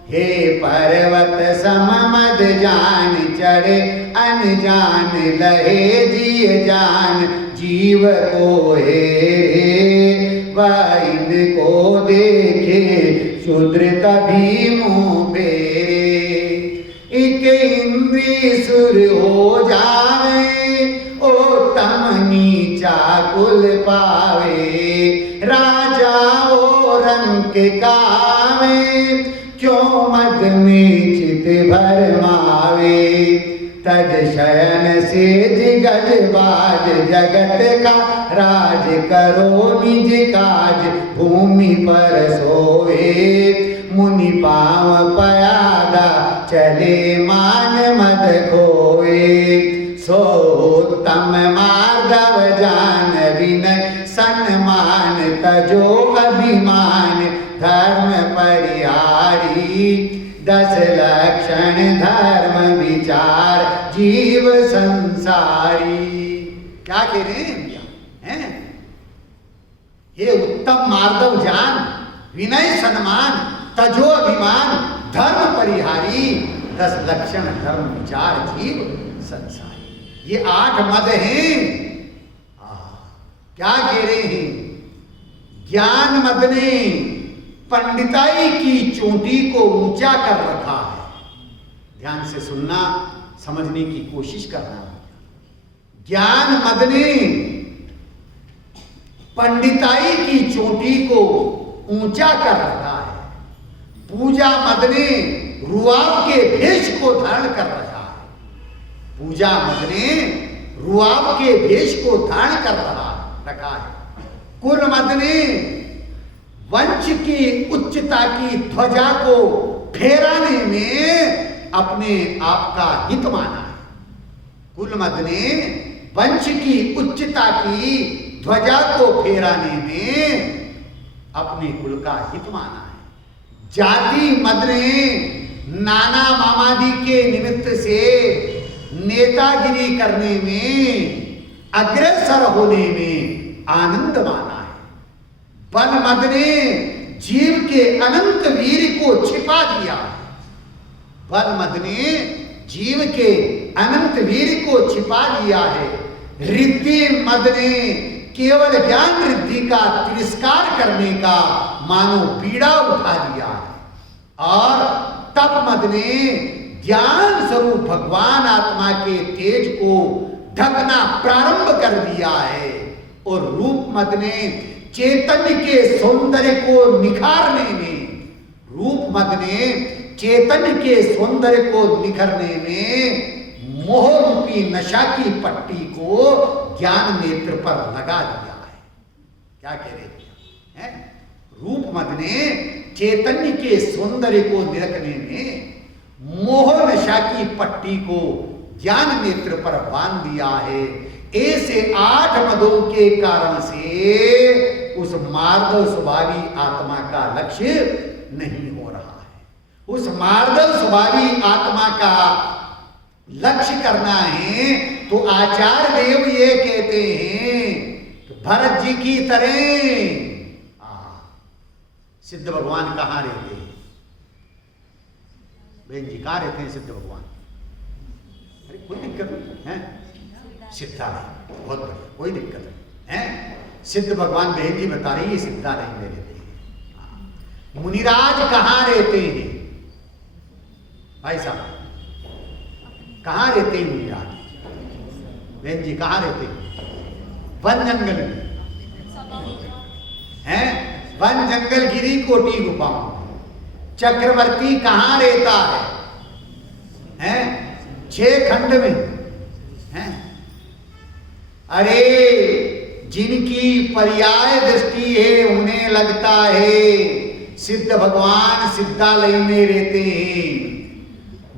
हे पर्वत सम मद जान, चढ़े अनजान लहे जिय जान, जीव को हे वह इनको देखे, शूद्र तभी मुँह फेरे। एक इंद्री सुर हो जावे, उत्तम नीचा कुल पावे, राजा ओ रंग कावे, क्यों मद में चित भरमावे। तज शयन से जिगज बाज, जगत का राज करो निज काज, भूमि पर सोए मुनि पाँव पयादा, चले मान मद खोए। सो उत्तम मार्दव जान, विनय सन्मान, तजो अभिमान, धर्म परिहारी, 10 लक्षण धर्म विचार, जीव संसारी। क्या कह रहे हैं? हे उत्तम मार्दव जान, विनय सम्मान, तजो अभिमान, धर्म परिहारी, 10 लक्षण धर्म विचार, जीव संसारी। ये 8 मद हैं। क्या कह रहे हैं? ज्ञान मद ने पंडिताई की चोटी को ऊंचा कर रखा है। ध्यान से सुनना, समझने की कोशिश करना। ज्ञान मद ने पंडिताई की चोटी को ऊंचा कर रखा है। पूजा मद ने रुआब के भेष को धारण कर रखा है। पूजा मद ने रुआब के भेष को धारण कर रखा है। कुल मद ने वंश की उच्चता की ध्वजा को फहराने में अपने आप का हित माना है। कुल मद ने वंश की उच्चता की ध्वजा को फहराने में अपने कुल का हित माना है। जाति मद ने नाना मामादी के निमित्त से नेतागिरी करने में, अग्रसर होने में आनंद माना है। बल मद ने जीव के अनंत वीर को छिपा दिया। बल मद ने जीव के अनंत वीर को छिपा दिया है। रिद्धि मद ने केवल ज्ञान रिद्धि का तिरस्कार करने का मानो पीड़ा उठा दिया है। और तप मद ने ज्ञान स्वरूप भगवान आत्मा के तेज को ढकना प्रारंभ कर दिया है। और रूप मद ने चैतन्य के सौंदर्य को निखारने में रूप मद ने चैतन्य के सौंदर्य को निखरने में मोह रूपी नशा की पट्टी को ज्ञान नेत्र पर लगा दिया है। क्या कह रहे हैं? रूप मद ने चैतन्य के सौंदर्य को निरखने में मोह नशा की पट्टी को ज्ञान नेत्र पर बांध दिया है। ऐसे 8 मदों के कारण से उस मार्दव स्वभावी आत्मा का लक्ष्य नहीं हो रहा है। उस मार्दव स्वभावी आत्मा का लक्ष्य करना है तो आचार्य देव ये कहते हैं कि भरत जी की तरह सिद्ध भगवान कहाँ रहते हैं? बहन जी कहाँ रहते हैं सिद्ध भगवान? अरे कोई दिक्कत नहीं है, सिद्धालय, बहुत बढ़िया, कोई दिक्कत नहीं है। सिद्ध भगवान बहन जी बता रही है सिद्धालय में रहते हैं। मुनिराज कहाँ रहते हैं भाई साहब? कहाँ रहते हैं मुनिराज? बहन जी कहाँ रहते हैं? वन जंगल में हैं, वन जंगल गिरी कोटि गुफाओं। चक्रवर्ती कहाँ रहता है? हैं 6 खंड में हैं। अरे जिनकी पर्याय दृष्टि है उन्हें लगता है सिद्ध भगवान सिद्धालय में रहते हैं।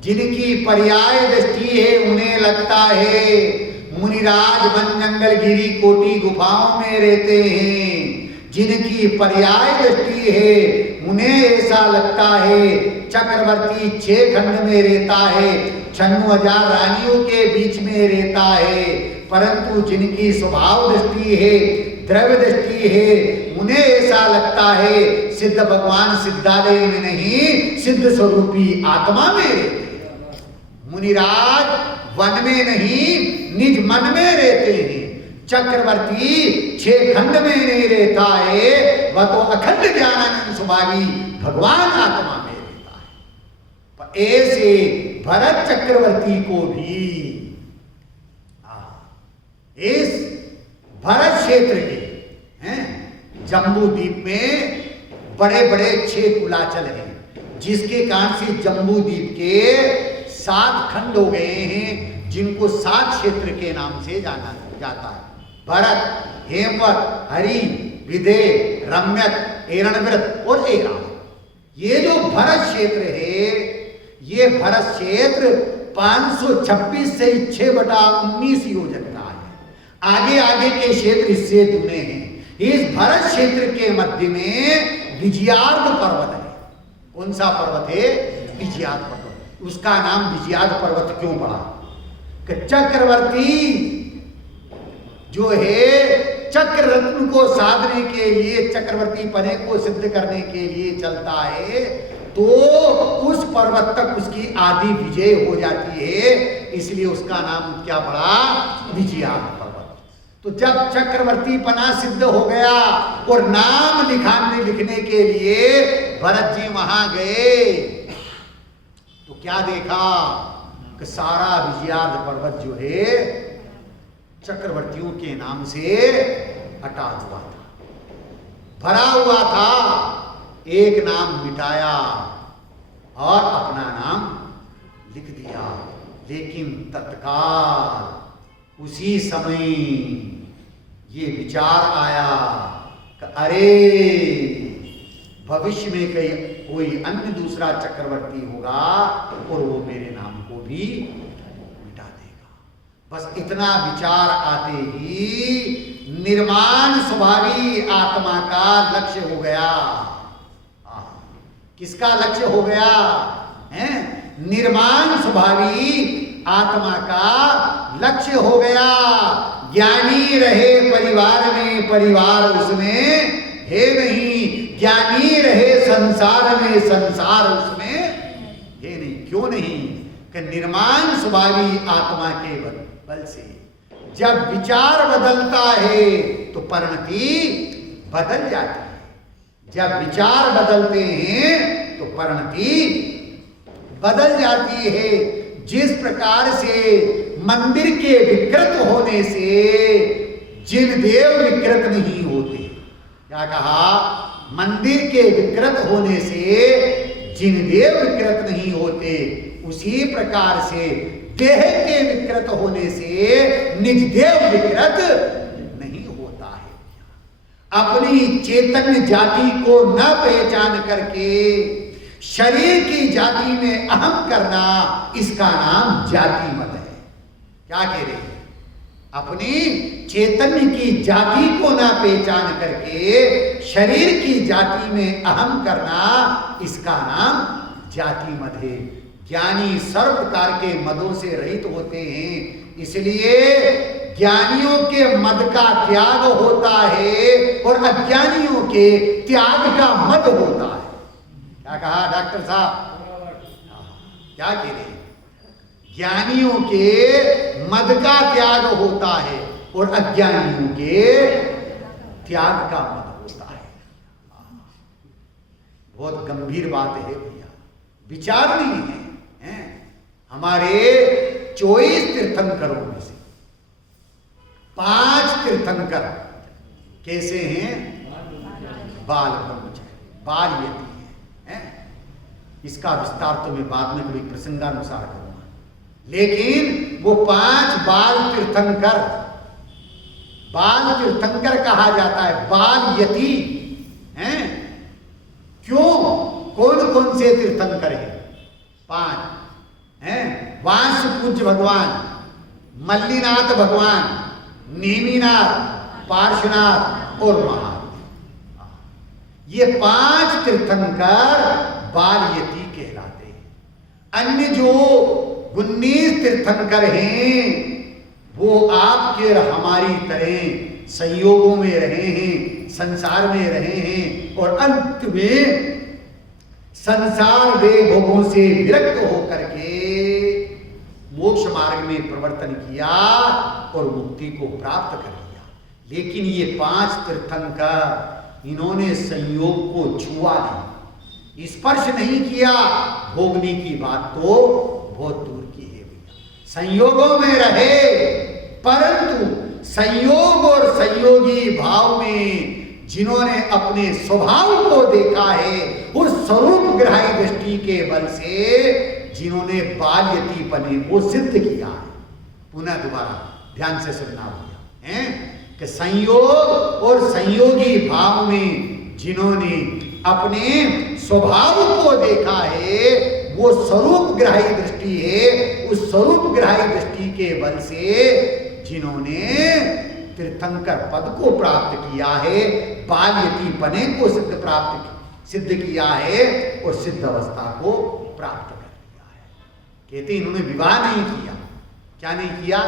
जिनकी पर्याय दृष्टि है उन्हें लगता है मुनिराज वन जंगल गिरी कोटि गुफाओं में रहते हैं। जिनकी पर्याय दृष्टि है उन्हें ऐसा लगता है चक्रवर्ती 6 खंड में रहता है, 96,000 रानियों के बीच में रहता है। परंतु जिनकी स्वभाव दृष्टि है, द्रव्य दृष्टि है, उन्हें ऐसा लगता है सिद्ध भगवान सिद्धालय में नहीं सिद्ध स्वरूपी आत्मा में रहते हैं। मुनिराज वन में नहीं निज मन में रहते हैं। चक्रवर्ती 6 खंड में नहीं रहता है, वह तो अखंड ज्ञानानंद स्वभावी भगवान आत्मा में रहता है। पर ऐसे भरत चक्रवर्ती को भी इस भरत क्षेत्र के जम्बू द्वीप में बड़े बड़े 6 कुलाचल हैं, जिसके कारण से जम्बू द्वीप के 7 खंड हो गए हैं, जिनको 7 क्षेत्र के नाम से जाना जाता है। भरत, हेमवत, हरि, विदे, रम्यक, एरणव्रत और एरावत। ये जो भरत क्षेत्र है, ये भरत क्षेत्र 526 से 6/19 योजन का है। आगे आगे के क्षेत्र इससे दुने हैं। इस भरत क्षेत्र के मध्य में विजयार्ध पर्वत है। कौन सा पर्वत है? विजयार्ध पर्वत। उसका नाम विजयार्ध पर्वत क्यों पड़ा? कि चक्रवर्ती जो है चक्र रत्न को साधने के लिए, चक्रवर्ती पने को सिद्ध करने के लिए चलता है, तो उस पर्वत तक उसकी आदि विजय हो जाती है, इसलिए उसका नाम क्या पड़ा? विजयार्ध पर्वत। तो जब चक्रवर्ती पना सिद्ध हो गया और नाम लिखने के लिए भरत जी वहां गए, तो क्या देखा कि सारा विजयार्ध पर्वत जो है चक्रवर्तियों के नाम से हटा हुआ था, भरा हुआ था। एक नाम मिटाया और अपना नाम लिख दिया। लेकिन तत्काल उसी समय ये विचार आया कि अरे भविष्य में कोई अन्य दूसरा चक्रवर्ती होगा और वो मेरे नाम को भी मिटा देगा। बस इतना विचार आते ही निर्माण स्वभावी आत्मा का लक्ष्य हो गया। किसका लक्ष्य हो गया? निर्माण स्वभावी आत्मा का लक्ष्य हो गया। ज्ञानी रहे परिवार में, परिवार उसमें है नहीं। ज्ञानी रहे संसार में, संसार उसमें है नहीं। क्यों नहीं? कि निर्माण स्वभावी आत्मा के बल से जब विचार बदलता है तो परिणति बदल जाती है। जब विचार बदलते हैं तो परिणति बदल जाती है। जिस प्रकार से मंदिर के विकृत होने से जिन देव विकृत नहीं होते, क्या कहा? मंदिर के विकृत होने से जिन देव विकृत नहीं होते, उसी प्रकार से देह के विकृत होने से निज देव विकृत नहीं होता है। अपनी चैतन्य जाति को न पहचान करके शरीर की जाति में अहम करना, इसका नाम जाति मत है। क्या कह रहे हैं? अपनी चैतन्य की जाति को न पहचान करके शरीर की जाति में अहम करना, इसका नाम जाति मद है। ज्ञानी सर्व प्रकार के मदों से रहित होते हैं, इसलिए ज्ञानियों के मद का त्याग होता है और अज्ञानियों के त्याग का मद होता है। क्या कहा डॉक्टर साहब? क्या कह रहे हैं? ज्ञानियों के मद का त्याग होता है और अज्ञानियों के त्याग का मद होता है। बहुत गंभीर बात है भैया, विचार नहीं है। हमारे 24 तीर्थंकरों में से 5 तीर्थंकर कैसे हैं? बाल ब्रह्मचारी, बाल यति हैं। इसका विस्तार तो मैं बाद में कभी प्रसंगानुसार करूंगा, लेकिन वो 5 बाल तीर्थंकर, बाल तीर्थंकर कहा जाता है, बाल यति हैं। क्यों? कौन कौन से तीर्थंकर हैं? 5 हैं। वांस पूज्य भगवान, मल्लीनाथ भगवान, नेमिनाथ, पार्श्वनाथ और महादेव, ये 5 तीर्थंकर बाल यति कहलाते हैं। अन्य जो 19 तीर्थंकर हैं, वो आपके और हमारी तरह संयोगों में रहे हैं, संसार में रहे हैं और अंत में संसार भोगों से विरक्त होकर के मोक्ष मार्ग में प्रवर्तन किया और मुक्ति को प्राप्त कर लिया। लेकिन ये 5 तीर्थंकर, इन्होंने संयोग को छुआ नहीं, स्पर्श नहीं किया। भोगने की बात तो बहुत दूर की है भैया। संयोगों में रहे, परंतु संयोग और संयोगी भाव में जिन्होंने अपने स्वभाव को देखा है, उस स्वरूप ग्राही दृष्टि के बल से जिन्होंने बाल्यतीपने को सिद्ध किया है। पुनः दोबारा ध्यान से सुनना होगा है कि संयोग और संयोगी भाव में जिन्होंने अपने स्वभाव को देखा है, वो स्वरूप ग्राही दृष्टि है। उस स्वरूप ग्राही दृष्टि के बल से जिन्होंने तीर्थंकर पद को प्राप्त किया है, बाल्यतीपने को सिद्ध किया है और सिद्ध अवस्था को प्राप्त कर लिया है। कहते इन्होंने विवाह नहीं किया। क्या नहीं किया?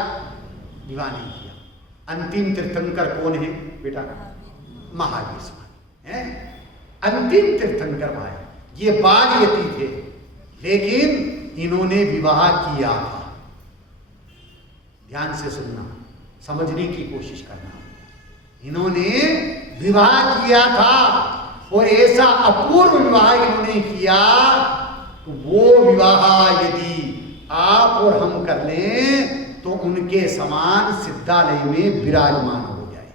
विवाह नहीं किया। अंतिम तीर्थंकर कौन है बेटा? महावीर स्वामी है अंतिम तीर्थंकर भाई। ये बाल्यती थे, लेकिन इन्होंने विवाह किया था। ध्यान से सुनना, समझने की कोशिश करना। इन्होंने विवाह किया था और ऐसा अपूर्व विवाह इन्होंने किया, तो वो विवाह यदि आप और हम कर लें तो उनके समान सिद्धालय में विराजमान हो जाए।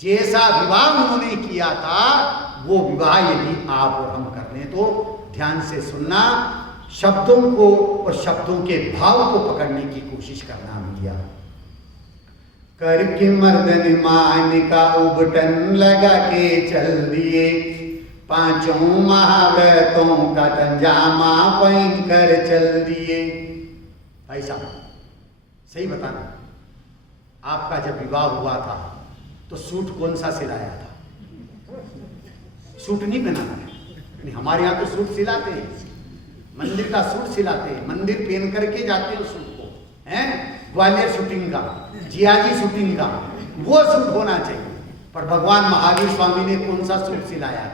जैसा विवाह उन्होंने किया था, वो विवाह यदि आप और हम कर लें तो ध्यान से सुनना, शब्दों को और शब्दों के भाव को पकड़ने की कोशिश करना भैया। करके मर्दन मान का उबटन लगा के चल दिए, 5 महाव्रतों का तंजामा पहन कर चल दिए। भाई साहब सही बताना, आपका जब विवाह हुआ था तो सूट कौन सा सिलाया था? सूट नहीं पहना है। हमारे यहाँ तो सूट सिलाते हैं, मंदिर का सूट सिलाते हैं, मंदिर पहन करके जाते हैं सूट को, हैं? ग्वालियर शूटिंग का, जियाजी शूटिंग का, वो सूट होना चाहिए। पर भगवान महावीर स्वामी ने कौन सा सूट सिलाया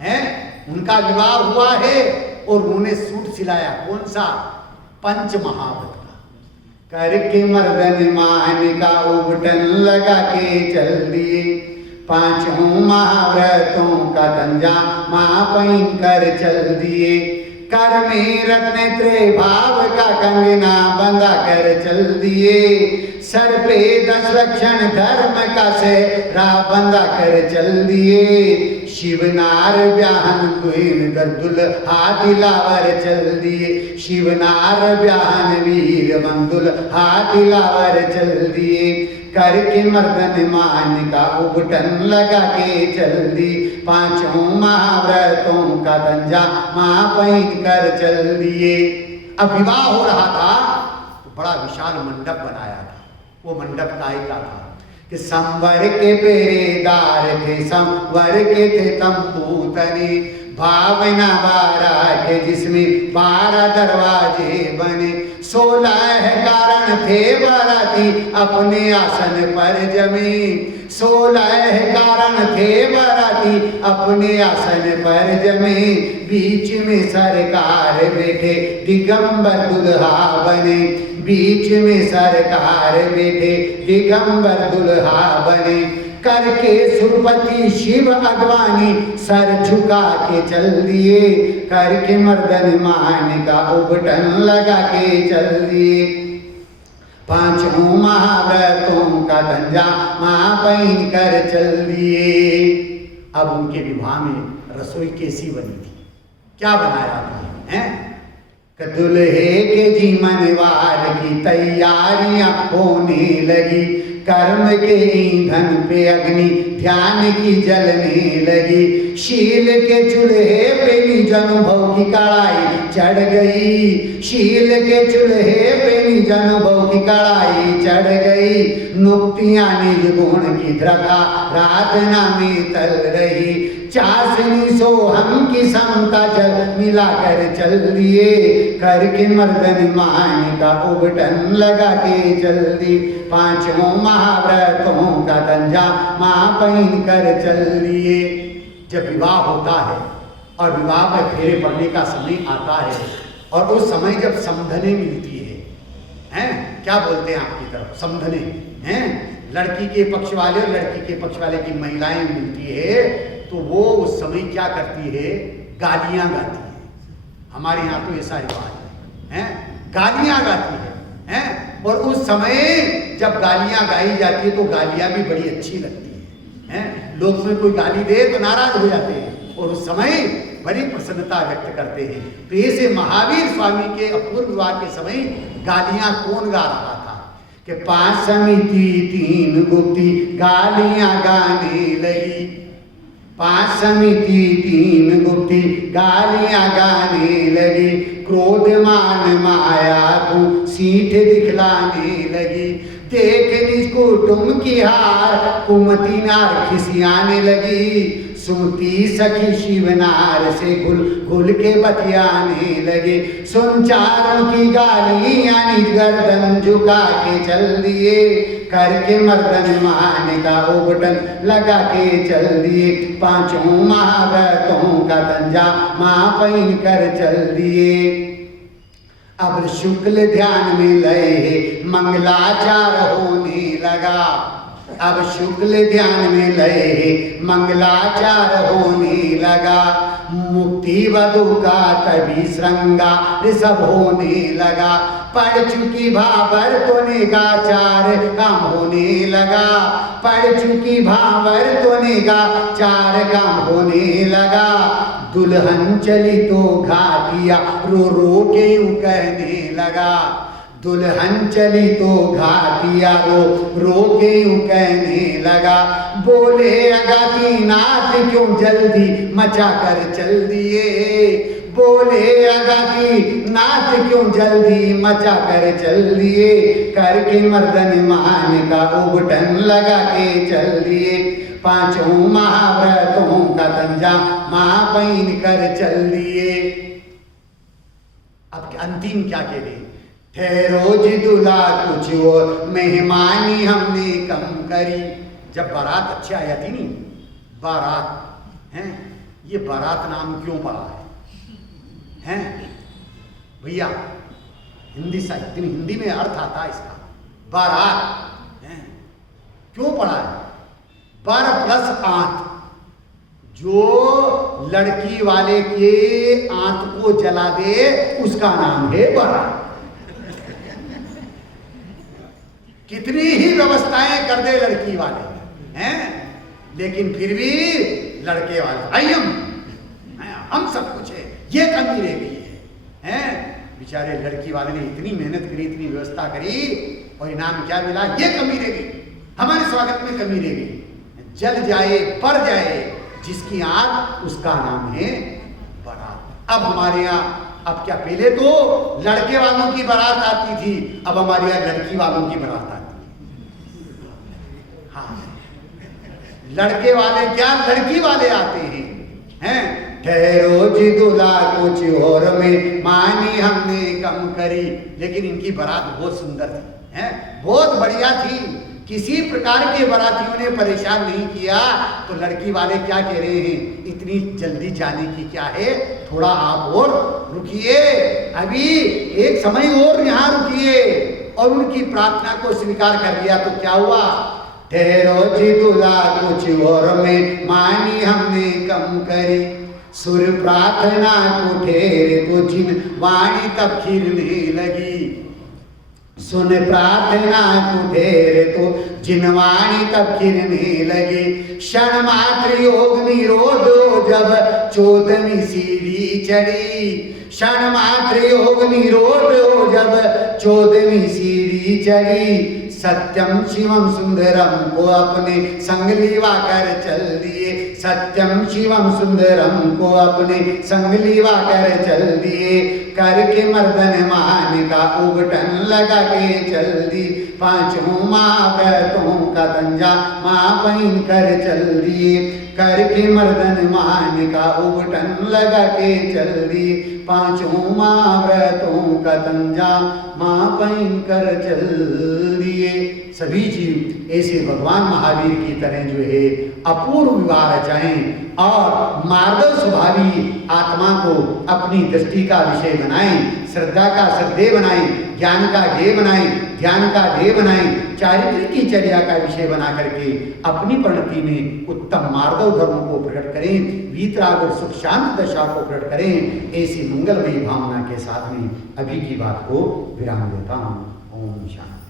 है? उनका विवाह हुआ है और उन्होंने सूट सिलाया कौन सा? 5 महाव्रत का। करके मर्दन मान का उबटन लगा के चल दिए, 5 महाव्रतों का तंजामा पहन कर चल दिए, कर में रत्न त्रय भाव का कंगना बंधा कर चल दिए, सर पे 10 लक्षण धर्म का सेहरा बंधा कर चल दिए। शिवनार ब्याहन दुहिन दर दुल्हा दिलावर चल दिए। शिवनार ब्याहन वीर बंदुल हा दिलावर चल दिए। करके मर्दन मान का उबटन लगा के चल दी। 5 महाव्रतों का दंजा मां पहन कर चल दिए। अब विवाह हो रहा था तो बड़ा विशाल मंडप बनाया था। वो मंडप काय का था कि संवर के पेरेदार थे, संवर के थे तंबूतनी। भावना 12 के जिसमें 12 दरवाजे बने। 16 कारण थे बाराती अपने आसन पर जमे। 16 कारण थे बाराती अपने आसन पर जमे। बीच में सरकार बैठे दिगंबर दुल्हा बने। बीच में सरकार बैठे दिगंबर दुल्हा बने। करके सुरपति शिव अगवानी सर झुका के चल दिए। करके मर्दन मान का उबटन लगा के चल दिए। 5 महाव्रतों का धंजा मां पहन कर चल दिए। अब उनके विवाह में रसोई कैसी बनी थी, क्या बनाया था हैं? दुल्हे के जीवनवार की तैयारियां होने लगी। कर्म के ईंधन पे अग्नि ध्यान की जलने लगी। शील के चूल्हे पे निज अनुभव की कड़ाई चढ़ गई। शील के चूल्हे पे निज अनुभव की कड़ाई चढ़ गई। नुक्तियां निज गुण की द्रथा राधना में तल रही। चाशनी सोहम की समता जल मिलाकर चल दिए। करके मर्दन मान का उबटन लगा के चल दी। 5 महाव्रतों का दंजा मां पहन कर चल लिए। जब विवाह होता है और विवाह में फेरे पड़ने का समय आता है और उस समय जब समधने मिलती हैं, क्या बोलते हैं आपकी तरफ समधने हैं, लड़की के पक्ष वाले और लड़की के पक्ष वाले की महिलाएं मिलती है तो वो उस समय क्या करती है, गालियां गाती है। हमारे यहाँ तो ऐसा रिवाज है, गालियां गाती है। और उस समय जब गालियां गाई जाती है तो गालियां भी बड़ी अच्छी लगती हैं। लोग में कोई गाली दे तो नाराज हो जाते हैं और उस समय बड़ी प्रसन्नता व्यक्त करते हैं। तो ऐसे महावीर स्वामी के अपूर्व विवाह के समय गालियां कौन गा रहा था कि 5 समिति 3 गुप्ती गालियां गाने लगी। 5 समिति 3 गुप्ती गालियां गाने लगी। क्रोध मान माया तू सीठ दिखलाने लगी। देख निज कुटुंब की हार कुमती नार खिसियाने लगी। सुनती सखी शिवनार से घुल घुल के बतियाने लगे। सुन चारों की गाली यानी गर्दन झुका के चल दिए। करके मर्दन मान का उबटन लगा के चल दिए। 5 महाव्रतों का दंजा मां पहन कर चल दिए। अब शुक्ल ध्यान में लय मंगलाचार होने लगा। अब शुक्ल ध्यान में लय मंगलाचार होने लगा। मुक्ति वधु का तभी श्रृंगार सब होने लगा। पढ़ चुकी भावर तो निगाचार काम होने लगा। पढ़ चुकी भावर तो निगाचार काम होने लगा। दुल्हन चली तो घाटिया रो रो के यूं कहने लगा। दुल्हन चली तो घाटिया रो रो के यूं कहने लगा। बोले अगाती नाथ क्यों जल्दी मचा कर चल दिए। बोले अगाती नाथ क्यों जल्दी मचा कर चल दिए। करके मर्दन मान का उबटन लगा के चल दिए। 5 महाव्रतों का दंजा मां पहन कर चल दिए। अब अंतिम क्या कह रहे, ठहरो जी दूल्हा कुछ और मेहमानी हमने कम करी। जब बारात अच्छी आ जाती नहीं, बारात हैं, ये बारात नाम क्यों पड़ा है भैया? हिंदी साहित्य में, हिंदी में अर्थ आता है इसका, बारात है क्यों पड़ा है? 12 प्लस आंत, जो लड़की वाले के आंत को जला दे उसका नाम है बारात। कितनी ही व्यवस्थाएं कर दे लड़की वाले हैं, लेकिन फिर भी लड़के वाले हम सब कुछ है, ये कमी रह गई है। बेचारे लड़की वाले ने इतनी मेहनत करी, इतनी व्यवस्था करी, और इनाम क्या मिला? ये कमी रह गई, हमारे स्वागत में कमी रह गई। जल जाए पर जाए जिसकी आग, उसका नाम है बारात। अब हमारे यहाँ, अब क्या, पहले तो लड़के वालों की बारात आती थी, अब हमारे यहाँ लड़की वालों की बारात आती है। हाँ, लड़के वाले क्या, लड़की वाले आते हैं। ठहरो जी दूल्हा कुछ और में मानी हमने कम करी। लेकिन इनकी बारात बहुत सुंदर थी, बहुत बढ़िया थी, किसी प्रकार के बारातियों ने परेशान नहीं किया। तो लड़की वाले क्या कह रहे हैं, इतनी जल्दी जाने की क्या है, थोड़ा आप और रुकिए, अभी एक समय और यहाँ रुकिए। और उनकी प्रार्थना को स्वीकार कर लिया। तो क्या हुआ? ठहरो जी दूल्हा कुछ और में मानी हमने कम करी, सुर प्रार्थना को ठहरे तो जिन वाणी तब खिरने लगी। सुन प्रार्थना को ठहरे तो जिनवाणी तब खिरने लगे। क्षण मात्र योग निरोधो जब 14वीं सीढ़ी चढ़ी। क्षण मात्र योग निरोधो जब 14वीं सीढ़ी चढ़ी। सत्यम शिवम सुंदरम को अपने संग लिवा कर चल दिए। सत्यम शिवम सुंदरम को अपने संग लिवा कर चल दिए। करके मर्दन मान का उबटन लगा के चल दी। पांचों महाव्रतों का तंजा माँ पहन कर चल दिए। करके मर्दन मान का उबटन लगा के चल दी। पांचों महाव्रतों का तंजा माँ पहन कर चल दिए। सभी जीव ऐसे भगवान महावीर की तरह जो है अपूर्व विवाह रचाएं और मार्दव स्वभावी आत्मा को अपनी दृष्टि का विषय बनाएं, श्रद्धा का श्रद्धेय बनाएं, ज्ञान का ध्येय बनाएं, ध्यान का ध्येय बनाएं, चारित्र्य की चर्या का विषय बना करके अपनी परिणति में उत्तम मार्दव धर्म को प्रकट करें, वीतराग और सुख शांत दशा को प्रकट करें। ऐसी मंगलमयी भावना के साथ में अभी की बात को विराम देता हूँ। ओम शांति।